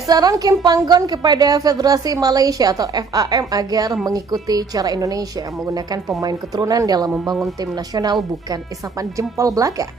Saran Kim Panggon kepada Federasi Malaysia atau FAM agar mengikuti cara Indonesia menggunakan pemain keturunan dalam membangun tim nasional bukan isapan jempol belaka.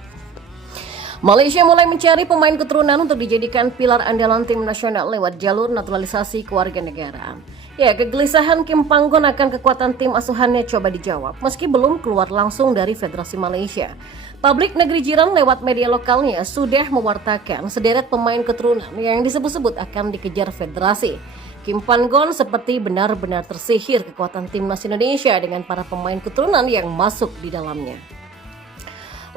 Malaysia mulai mencari pemain keturunan untuk dijadikan pilar andalan tim nasional lewat jalur naturalisasi kewarganegaraan. Kegelisahan Kim Panggon akan kekuatan tim asuhannya coba dijawab meski belum keluar langsung dari Federasi Malaysia. Publik negeri jiran lewat media lokalnya sudah mewartakan sederet pemain keturunan yang disebut-sebut akan dikejar federasi. Kim Panggon seperti benar-benar tersihir kekuatan timnas Indonesia dengan para pemain keturunan yang masuk di dalamnya.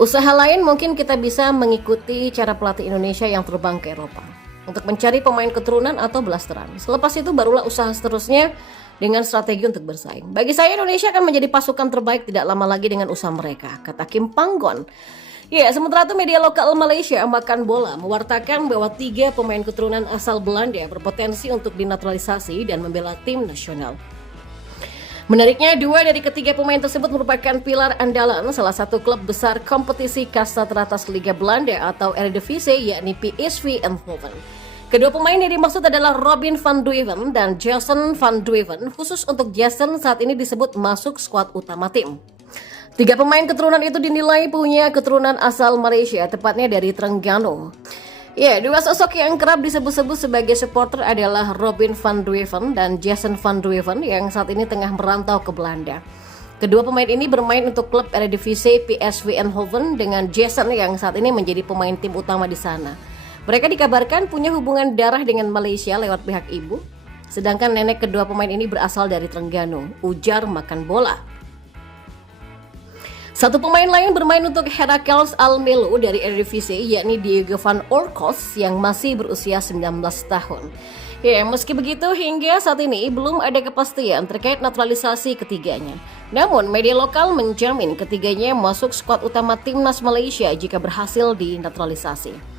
Usaha lain mungkin kita bisa mengikuti cara pelatih Indonesia yang terbang ke Eropa untuk mencari pemain keturunan atau blasteran. Selepas itu barulah usaha seterusnya dengan strategi untuk bersaing. Bagi saya Indonesia akan menjadi pasukan terbaik tidak lama lagi dengan usaha mereka, kata Kim Panggon. Sementara itu media lokal Malaysia Makan Bola mewartakan bahwa 3 pemain keturunan asal Belanda berpotensi untuk dinaturalisasi dan membela tim nasional. Menariknya, 2 dari ketiga pemain tersebut merupakan pilar andalan salah satu klub besar kompetisi kasta teratas Liga Belanda atau Eredivisie, yakni PSV Eindhoven. Kedua pemain yang dimaksud adalah Robin van Duiven dan Jason van Duiven. Khusus untuk Jason saat ini disebut masuk skuad utama tim. 3 pemain keturunan itu dinilai punya keturunan asal Malaysia, tepatnya dari Terengganu. 2 sosok yang kerap disebut-sebut sebagai supporter adalah Robin van Duiven dan Jason van Duiven yang saat ini tengah merantau ke Belanda. Kedua pemain ini bermain untuk klub Eredivisie PSV Eindhoven dengan Jason yang saat ini menjadi pemain tim utama di sana. Mereka dikabarkan punya hubungan darah dengan Malaysia lewat pihak ibu, sedangkan nenek kedua pemain ini berasal dari Terengganu, ujar Makan Bola. Satu pemain lain bermain untuk Heracles Almelo dari Eredivisie, yakni Diego van Oorkos yang masih berusia 19 tahun. Meski begitu hingga saat ini belum ada kepastian terkait naturalisasi ketiganya. Namun media lokal menjamin ketiganya masuk skuad utama timnas Malaysia jika berhasil dinaturalisasi.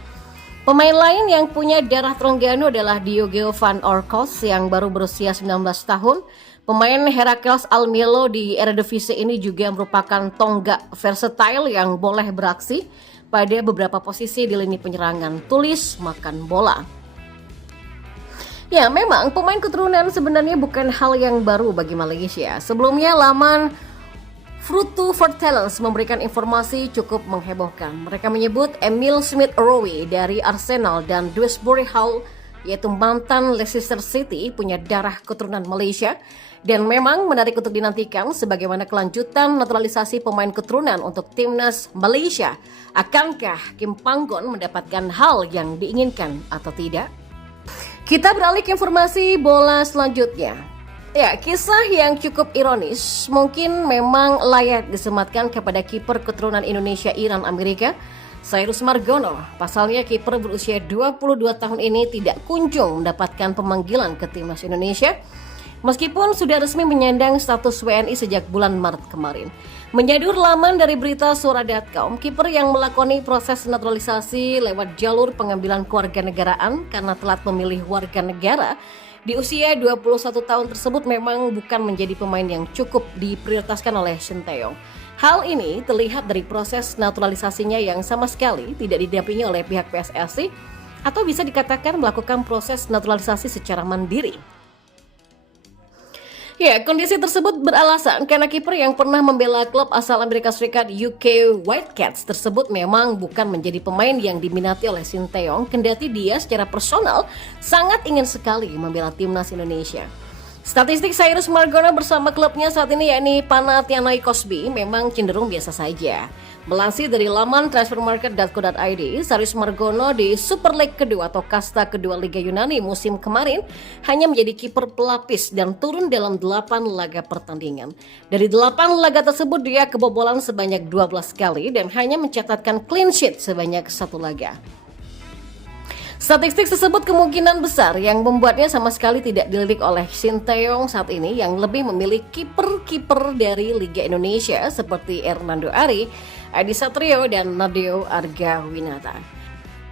Pemain lain yang punya darah Terengganu adalah Diego van Oorkos yang baru berusia 19 tahun. Pemain Heracles Almelo di Eredivisie ini juga merupakan tonggak versatile yang boleh beraksi pada beberapa posisi di lini penyerangan, tulis Makan Bola. Memang pemain keturunan sebenarnya bukan hal yang baru bagi Malaysia. Sebelumnya laman Fruto for Talents memberikan informasi cukup menghebohkan. Mereka menyebut Emil Smith-Rowe dari Arsenal dan Dewsbury Hall, yaitu mantan Leicester City, punya darah keturunan Malaysia. Dan memang menarik untuk dinantikan sebagaimana kelanjutan naturalisasi pemain keturunan untuk timnas Malaysia. Akankah Kim Panggon mendapatkan hal yang diinginkan atau tidak? Kita beralih ke informasi bola selanjutnya. Kisah yang cukup ironis mungkin memang layak disematkan kepada kiper keturunan Indonesia Iran Amerika, Cyrus Margono. Pasalnya kiper berusia 22 tahun ini tidak kunjung mendapatkan pemanggilan ke timnas Indonesia meskipun sudah resmi menyandang status WNI sejak bulan Maret kemarin. Menyadur laman dari berita suara.com, kiper yang melakoni proses naturalisasi lewat jalur pengambilan kewarganegaraan karena telat memilih warga negara di usia 21 tahun tersebut memang bukan menjadi pemain yang cukup diprioritaskan oleh Shin Tae-yong. Hal ini terlihat dari proses naturalisasinya yang sama sekali tidak didampingi oleh pihak PSSI atau bisa dikatakan melakukan proses naturalisasi secara mandiri. Kondisi tersebut beralasan karena kiper yang pernah membela klub asal Amerika Serikat UK Whitecaps tersebut memang bukan menjadi pemain yang diminati oleh Shin Tae-yong, kendati dia secara personal sangat ingin sekali membela timnas Indonesia. Statistik Cyrus Margono bersama klubnya saat ini yakni Panathinaikos memang cenderung biasa saja. Melansir dari laman transfermarket.co.id, Cyrus Margono di Super League kedua atau kasta kedua Liga Yunani musim kemarin hanya menjadi kiper pelapis dan turun dalam 8 laga pertandingan. Dari 8 laga tersebut dia kebobolan sebanyak 12 kali dan hanya mencatatkan clean sheet sebanyak 1 laga. Statistik tersebut kemungkinan besar yang membuatnya sama sekali tidak dilirik oleh Shin Tae-yong saat ini yang lebih memilih kiper-kiper dari Liga Indonesia seperti Hernando Ari, Adi Satrio, dan Nadeo Argawinata.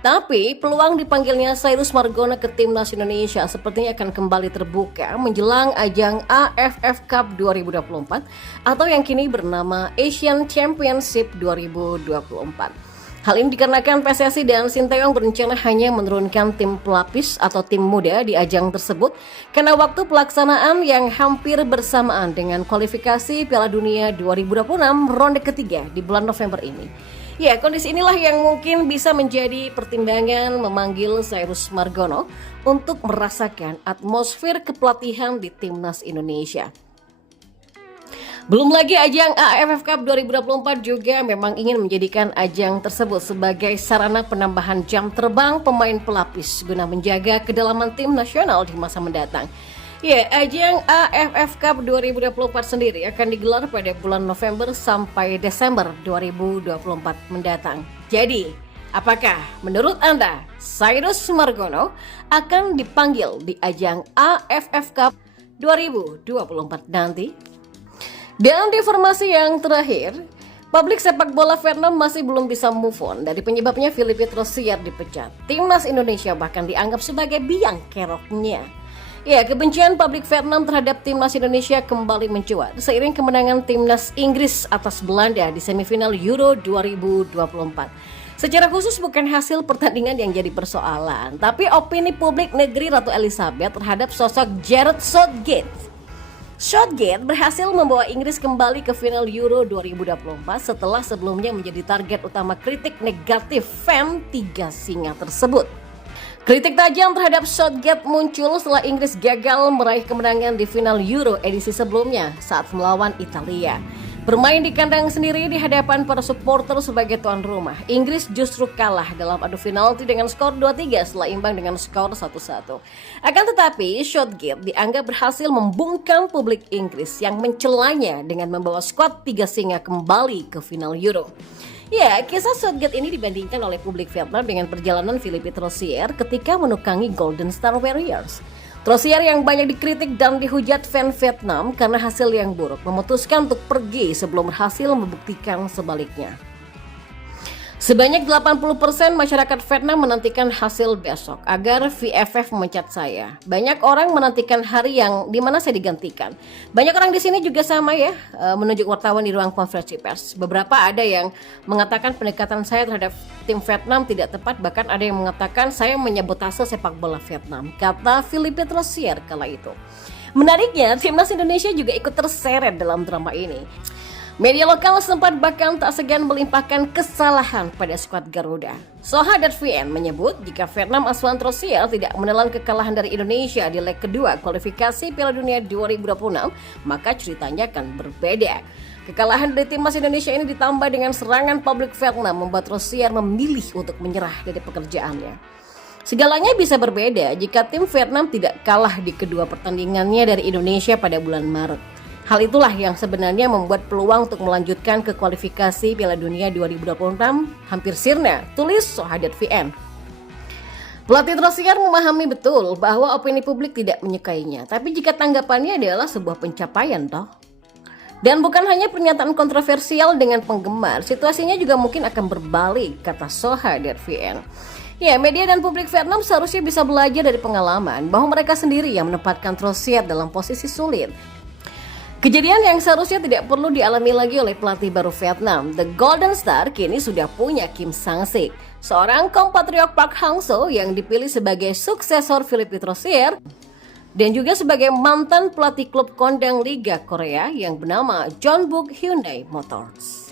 Tapi peluang dipanggilnya Cyrus Margono ke timnas Indonesia sepertinya akan kembali terbuka menjelang ajang AFF Cup 2024 atau yang kini bernama Asian Championship 2024. Hal ini dikarenakan PSSI dan Sinteyong berencana hanya menurunkan tim pelapis atau tim muda di ajang tersebut karena waktu pelaksanaan yang hampir bersamaan dengan kualifikasi Piala Dunia 2026 ronde ketiga di bulan November ini. Ya, kondisi inilah yang mungkin bisa menjadi pertimbangan memanggil Cyrus Margono untuk merasakan atmosfer kepelatihan di Timnas Indonesia. Belum lagi ajang AFF Cup 2024 juga memang ingin menjadikan ajang tersebut sebagai sarana penambahan jam terbang pemain pelapis guna menjaga kedalaman tim nasional di masa mendatang. Ya, ajang AFF Cup 2024 sendiri akan digelar pada bulan November sampai Desember 2024 mendatang. Jadi, apakah menurut Anda Cyrus Margono akan dipanggil di ajang AFF Cup 2024 nanti? Dan di informasi yang terakhir, publik sepak bola Vietnam masih belum bisa move on dari penyebabnya Philippe Rosier dipecat. Timnas Indonesia bahkan dianggap sebagai biang keroknya. Ya, kebencian publik Vietnam terhadap Timnas Indonesia kembali mencuat seiring kemenangan Timnas Inggris atas Belanda di semifinal Euro 2024. Secara khusus bukan hasil pertandingan yang jadi persoalan, tapi opini publik negeri Ratu Elizabeth terhadap sosok Gareth Southgate. Southgate berhasil membawa Inggris kembali ke final Euro 2024 setelah sebelumnya menjadi target utama kritik negatif fan tiga singa tersebut. Kritik tajam terhadap Southgate muncul setelah Inggris gagal meraih kemenangan di final Euro edisi sebelumnya saat melawan Italia. Bermain di kandang sendiri di hadapan para supporter sebagai tuan rumah, Inggris justru kalah dalam adu penalti dengan skor 2-3 setelah imbang dengan skor 1-1. Akan tetapi, Southgate dianggap berhasil membungkam publik Inggris yang mencelanya dengan membawa skuad tiga singa kembali ke final Euro. Ya, kisah Southgate ini dibandingkan oleh publik Vietnam dengan perjalanan Philippe Rosier ketika menukangi Golden Star Warriors. Rosier yang banyak dikritik dan dihujat fan Vietnam karena hasil yang buruk memutuskan untuk pergi sebelum berhasil membuktikan sebaliknya. Sebanyak 80% masyarakat Vietnam menantikan hasil besok agar VFF memecat saya. Banyak orang menantikan hari yang dimana saya digantikan. Banyak orang di sini juga sama ya, menunjuk wartawan di ruang konferensi pers. Beberapa ada yang mengatakan pendekatan saya terhadap tim Vietnam tidak tepat, bahkan ada yang mengatakan saya menyabotase sepak bola Vietnam, kata Philippe Rosier kala itu. Menariknya, Timnas Indonesia juga ikut terseret dalam drama ini. Media lokal sempat bahkan tak segan melimpahkan kesalahan pada skuad Garuda. Soha.vn menyebut jika Vietnam asuhan Rosier tidak menelan kekalahan dari Indonesia di leg kedua kualifikasi Piala Dunia 2026, maka ceritanya akan berbeda. Kekalahan dari Timnas Indonesia ini ditambah dengan serangan publik Vietnam membuat Rosier memilih untuk menyerah dari pekerjaannya. Segalanya bisa berbeda jika tim Vietnam tidak kalah di kedua pertandingannya dari Indonesia pada bulan Maret. Hal itulah yang sebenarnya membuat peluang untuk melanjutkan ke kualifikasi Piala Dunia 2026 hampir sirna, tulis Soha.vn. Pelatih Rosier memahami betul bahwa opini publik tidak menyukainya, tapi jika tanggapannya adalah sebuah pencapaian toh. Dan bukan hanya pernyataan kontroversial dengan penggemar, situasinya juga mungkin akan berbalik, kata Soha.vn. Ya, media dan publik Vietnam seharusnya bisa belajar dari pengalaman bahwa mereka sendiri yang menempatkan Rosier dalam posisi sulit. Kejadian yang seharusnya tidak perlu dialami lagi oleh pelatih baru Vietnam. The Golden Star kini sudah punya Kim Sang-sik, seorang kompatriot Park Hang-seo yang dipilih sebagai suksesor Philippe Rosier dan juga sebagai mantan pelatih klub kondang Liga Korea yang bernama Jeonbuk Hyundai Motors.